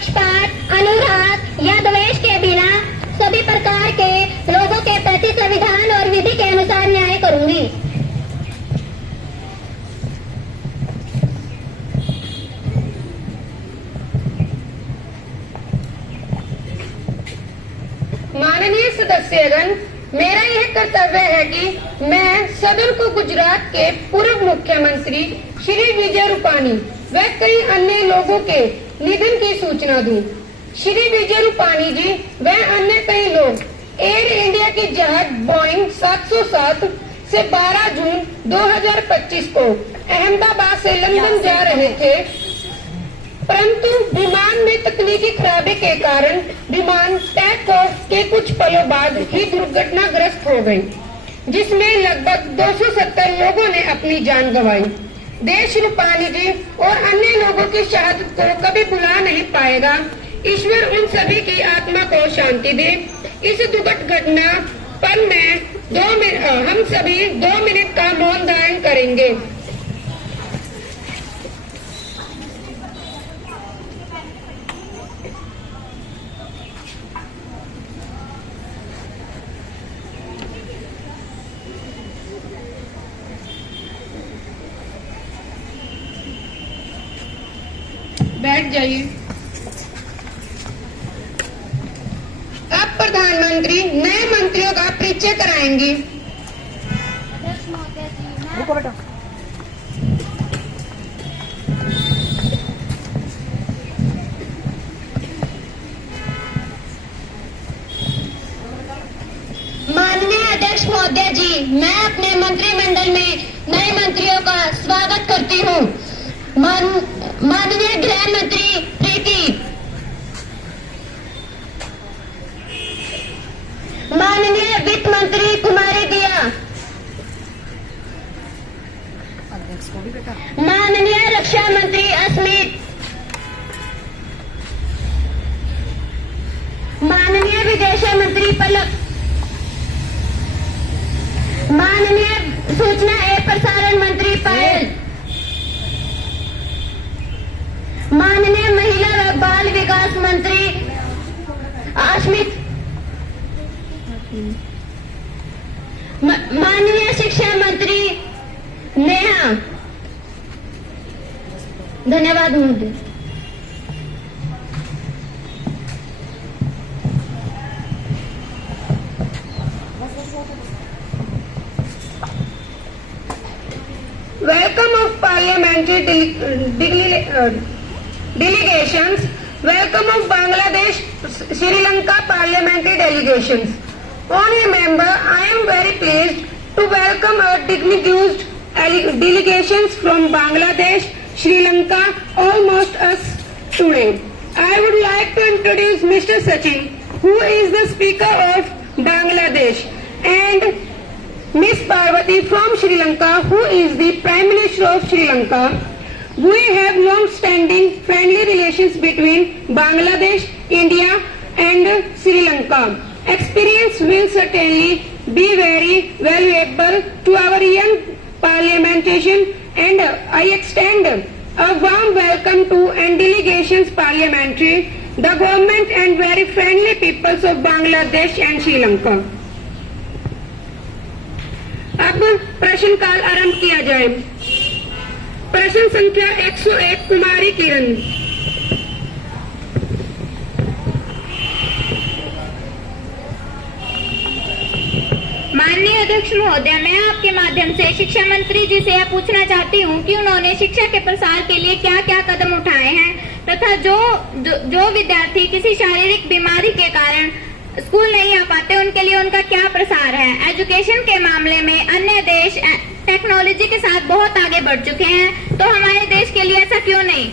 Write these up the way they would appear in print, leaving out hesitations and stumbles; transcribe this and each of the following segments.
पक्षपात, अनुराग या द्वेष के बिना सभी प्रकार के लोगों के प्रति संविधान और विधि के अनुसार न्याय करूंगी। माननीय सदस्यगण, मेरा यह कर्तव्य है कि मैं सदन को गुजरात के पूर्व मुख्यमंत्री श्री विजय रूपाणी व कई अन्य लोगों के निधन की सूचना दूं। श्री विजय रूपाणी जी व अन्य कई लोग एयर इंडिया की जहाज बोइंग 707 से 12 जून 2025 को अहमदाबाद से लंदन जा रहे थे, परंतु विमान में तकनीकी खराबी के कारण विमान टेक ऑफ के कुछ पलों बाद ही दुर्घटनाग्रस्त हो गई, जिसमें लगभग 270 लोगों ने अपनी जान गंवाई। देश रूपाणी जी और अन्य लोगों की शहादत को कभी भुला नहीं पाएगा। ईश्वर उन सभी की आत्मा को शांति दे। इस दुर्घटना पर हम सभी 2 मिनट का मौन धारण करेंगे। बैठ जाइए। अब प्रधानमंत्री नए मंत्रियों का परिचय कराएंगी। रुको बेटा। माननीय अध्यक्ष महोदय जी, मैं अपने मंत्रिमंडल में नए मंत्रियों का स्वागत करती हूँ। माननीय गृह मंत्री प्रीति, माननीय वित्त मंत्री कुमारी दिया, माननीय रक्षा मंत्री अस्मित, माननीय विदेश मंत्री पलक, माननीय सूचना एवं प्रसारण मंत्री पायल, माननीय महिला व बाल विकास मंत्री आश्मित, माननीय शिक्षा मंत्री नेहा। धन्यवाद महोदय। Welcome of parliamentary delegations. Welcome of Bangladesh, Sri Lanka parliamentary delegations. Honorable member, I am very pleased to welcome our distinguished delegations from Bangladesh, Sri Lanka, almost us today. I would like to introduce Mr. Sachin, who is the Speaker of Bangladesh, and Miss Parvati from Sri Lanka, who is the Prime Minister of Sri Lanka. We have long-standing friendly relations between Bangladesh, India and Sri Lanka. Experience will certainly be very valuable to our young parliamentarian, and I extend a warm welcome to and delegations parliamentary, the government and very friendly peoples of Bangladesh and Sri Lanka. अब प्रश्न काल आरंभ किया जाए। प्रश्न संख्या 101 कुमारी किरण। माननीय अध्यक्ष महोदय, मैं आपके माध्यम से शिक्षा मंत्री जी से यह पूछना चाहती हूँ कि उन्होंने शिक्षा के प्रसार के लिए क्या क्या कदम उठाए हैं तथा जो विद्यार्थी किसी शारीरिक बीमारी के कारण स्कूल नहीं आ पाते उनके लिए उनका क्या प्रसार है। एजुकेशन के मामले में अन्य देश टेक्नोलॉजी के साथ बहुत आगे बढ़ चुके हैं, तो हमारे देश के लिए ऐसा क्यों नहीं।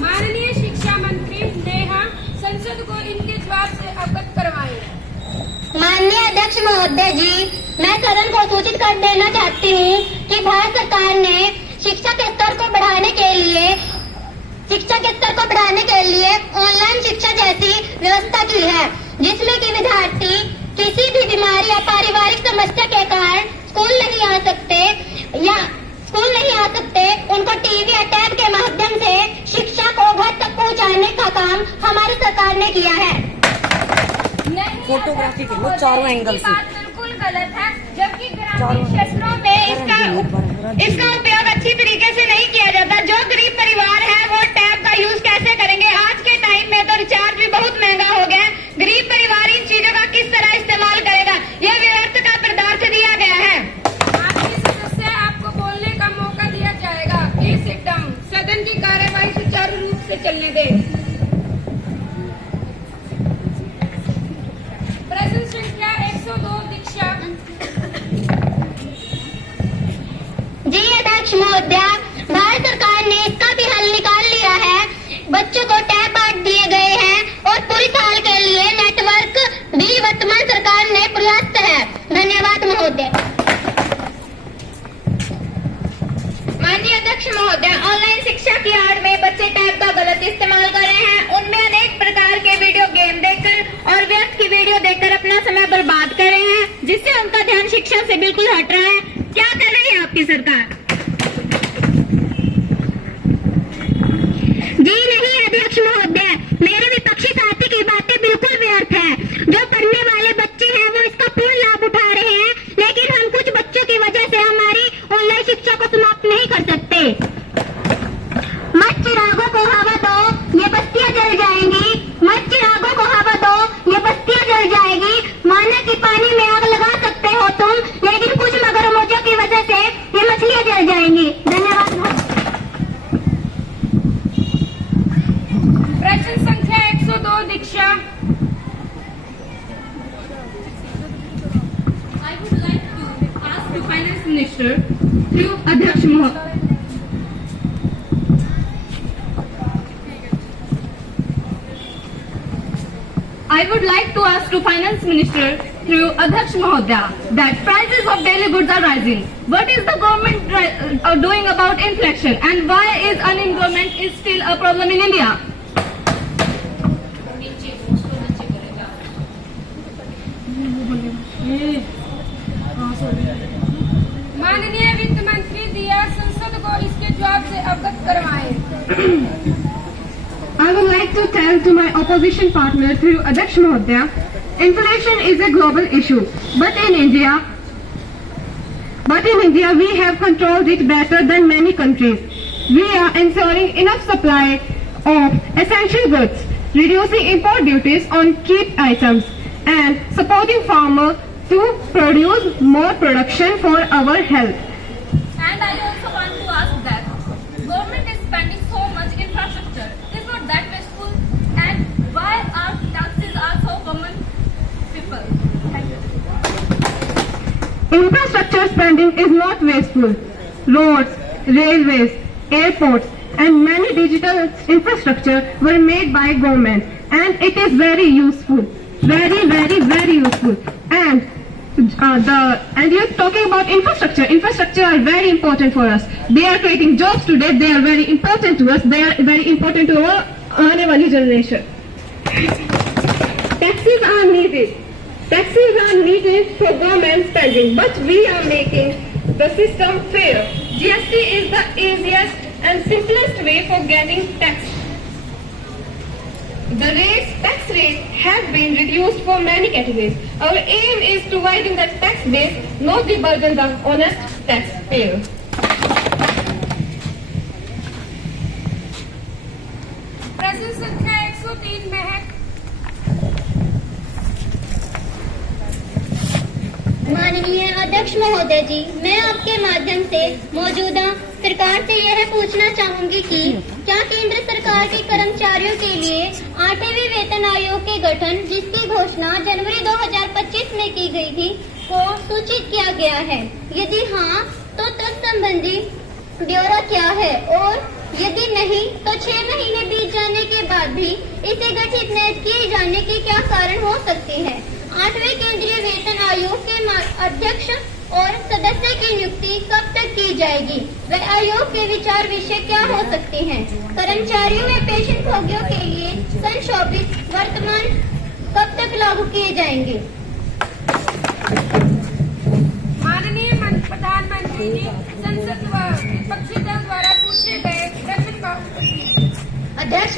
माननीय शिक्षा मंत्री नेहा संसद को इनके जवाब से अवगत करवाएं। माननीय अध्यक्ष महोदय जी, मैं सदन को सूचित कर देना चाहती हूँ कि भारत सरकार ने शिक्षा के स्तर को बढ़ाने के लिए ऑनलाइन शिक्षा जैसी व्यवस्था की है, जिसमें कि विद्यार्थी किसी भी बीमारी या पारिवारिक समस्या के कारण स्कूल नहीं आ सकते उनको टीवी या टैब के माध्यम से शिक्षा को घर तक पहुंचाने का काम हमारी सरकार ने किया है। फोटोग्राफी के लो चारों एंगल से। बिल्कुल गलत है, जबकि ग्रामीण क्षेत्रों में इसका उपयोग अच्छी तरीके से नहीं किया जाता। जो गरीब परिवार है वो टैब का यूज कैसे करेंगे? आज के टाइम में तो रिचार्ज भी बहुत महंगा हो गया है। गरीब परिवार इन चीजों का किस तरह इस्तेमाल करेगा? यह व्यर्थ का पदार्थ दिया गया है। आपकी सदस्य आपको बोलने का मौका दिया जाएगा। Please sit down. सदन की कार्यवाही सुचारू रूप से चलने दें। प्रश्न संख्या 102 दीक्षा। जी अध्यक्ष महोदय, भारत सरकार ने इसका भी हल निकाल लिया है। बच्चों को टैब बांट दिए गए हैं और पूरी साल के लिए नेटवर्क भी वर्तमान सरकार ने प्रयास है। धन्यवाद महोदय। माननीय अध्यक्ष महोदय, ऑनलाइन शिक्षा की आड़ में बच्चे टैब का गलत इस्तेमाल कर रहे हैं। उनमें अनेक प्रकार के वीडियो गेम देखकर और व्यर्थ की वीडियो देखकर अपना समय बर्बाद कर रहे हैं, जिससे उनका ध्यान शिक्षा से बिल्कुल हट रहा है। क्या कर रही है आपकी सरकार? जी नहीं अध्यक्ष महोदय, मेरे विपक्षी साथी की बातें बिल्कुल व्यर्थ है। जो पढ़ने वाले बच्चे हैं वो इसका पूर्ण लाभ उठा रहे हैं, लेकिन हम कुछ बच्चों की वजह से हमारी ऑनलाइन शिक्षा को समाप्त नहीं कर सकते। मत चिरागों को हवा दो, ये बत्तियां जल जाएंगी। मत चिरागों को हवा दो, ये बत्तियां जल जाएगी। माना कि पानी में आग लगा सकते हो तुम, लेकिन कुछ मगरमच्छों की वजह से ये मछलियां जल जाएंगी। धन्यवाद। प्रश्न संख्या 102 दीक्षा। I would like to ask the Finance Minister through Adhyaksh Mohoday. I would like to ask to Finance Minister through Adhyaksh Mohoday that prices of daily goods are rising. What is the government doing about inflation, and why is unemployment is still a problem in India? माननीय वित्त मंत्री दिया संसद को इसके जवाब से अवगत करवाएं। I would like to tell to my opposition partner through Adhyaksh Mohoday, inflation is a global issue, but in India we have controlled it better than many countries. We are ensuring enough supply of essential goods, reducing import duties on cheap items, and supporting farmers to produce more production for our health. And I also want to ask that government is spending so much infrastructure. Is not that wasteful? And why our taxes are so common people? Thank you. Infrastructure spending is not wasteful. Roads, railways, airports and many digital infrastructure were made by government, and it is very useful. Very useful. And you're talking about infrastructure. Infrastructure are very important for us. They are creating jobs today. They are very important to us. They are very important to our aane generation. Taxes are needed. Taxes are needed for government spending, but we are making the system fair. GST is the easiest and simplest way for getting tax. The tax rates have been reduced for many categories. Our aim is to widen the tax base, not the burden the honest taxpayer. प्रश्न संख्या 103 महक। माननीय अध्यक्ष महोदय जी, मैं आपके माध्यम से मौजूदा सरकार से यह पूछना चाहूंगी कि क्या केंद्र सरकार के कर्मचारियों के लिए 8वें वेतन आयोग के गठन, जिसकी घोषणा जनवरी 2025 में की गई थी, को सूचित किया गया है? यदि हाँ, तो तत्संबंधी ब्यौरा क्या है, और यदि नहीं तो 6 महीने बीत जाने के बाद भी इसे गठित न किए जाने के क्या कारण हो सकते हैं? 8वें केंद्रीय वेतन आयोग के अध्यक्ष और सदस्य की नियुक्ति कब तक की जाएगी? वह आयोग के विचार विषय क्या हो सकते हैं? कर्मचारियों व पेंशन भोगियों के लिए संशोधित वर्तमान कब तक लागू किए जाएंगे?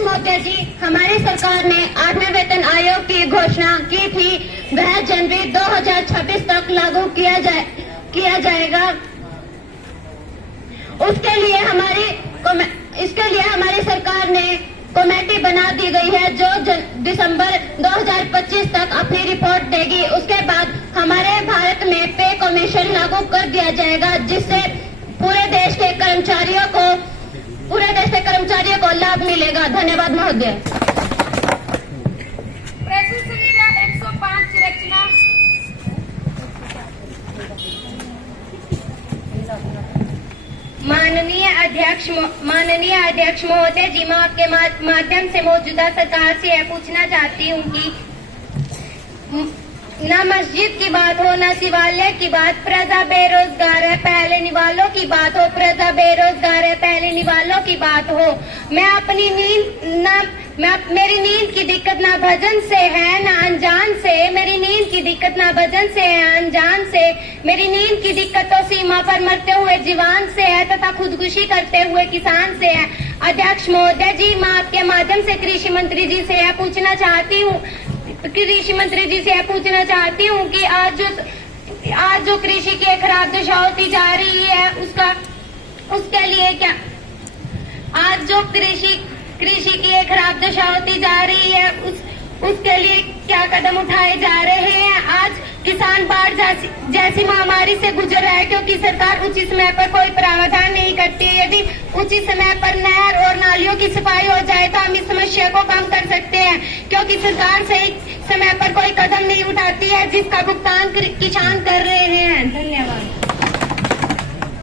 अध्यक्ष महोदय जी, हमारी सरकार ने 8वें वेतन आयोग की घोषणा की थी। वह जनवरी 2026 तक लागू किया जाएगा। इसके लिए हमारी सरकार ने कमेटी बना दी गई है जो दिसंबर 2025 तक अपनी रिपोर्ट देगी। उसके बाद हमारे भारत में पे कमीशन लागू कर दिया जाएगा, जिससे पूरे देश के कर्मचारियों को लाभ मिलेगा। धन्यवाद महोदय। प्रस्तुत संख्या 105 रचना। माननीय अध्यक्ष महोदय जी, मैं आपके माध्यम से मौजूदा सरकार से यह पूछना चाहती हूँ कि न मस्जिद की बात हो, न शिवालय की बात, प्रजा बेरोजगार है, पहले निवालों की बात हो, प्रजा बेरोजगार है, पहले निवालों की बात हो। मेरी नींद की दिक्कत ना भजन से है ना अनजान से, मेरी नींद की दिक्कत ना भजन से है अनजान से, मेरी नींद की दिक्कत तो सीमा पर मरते हुए जीवान से है तथा खुदकुशी करते हुए किसान से है। अध्यक्ष महोदय जी, मैं आपके माध्यम से कृषि मंत्री जी से यह पूछना चाहती हूँ कि आज जो कृषि की खराब दशा होती जा रही है उसके लिए क्या, आज जो कृषि की खराब दशा होती जा रही है उसके लिए क्या कदम उठाए जा रहे हैं। आज किसान बाढ़ जैसी महामारी से गुजर रहा है क्योंकि सरकार उचित समय पर कोई प्रावधान नहीं करती है। यदि उचित समय पर नहर और नालियों की सफाई हो जाए तो हम इस समस्या को कम कर सकते हैं, क्योंकि सरकार सही समय पर कोई कदम नहीं उठाती है जिसका भुगतान किसान कर